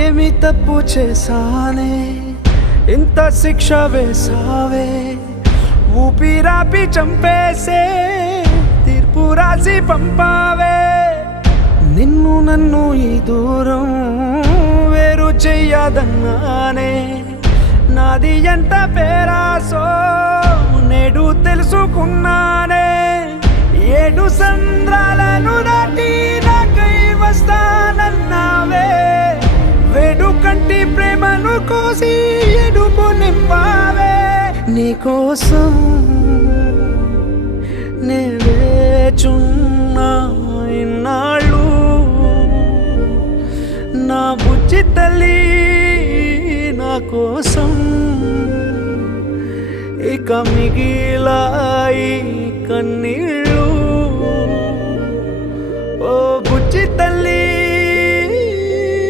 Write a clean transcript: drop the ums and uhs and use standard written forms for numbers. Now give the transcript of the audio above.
ఏమి తప్పు చేశానే ఇంత శిక్ష వేసావే ఊపిరాపి చంపేసే తీర్పు రాసి పంపావే నిన్ను నన్ను ఈ దూరం వేరు చెయ్యదన్నానే నాది ఎంత పేరాసో నేడు తెలుసుకున్నానే 7 సంద్రాలను దాటి నాకై వస్తానన్నావే వేడుకంటి ప్రేమను కోసి ఎడుపు నింపావే నీకోసం నే వేచున్నా ఇన్నాళ్ళు నా బుజ్జి తల్లి నా కోసం ఇక మిగిలాయి కన్నీళ్ళు ఓ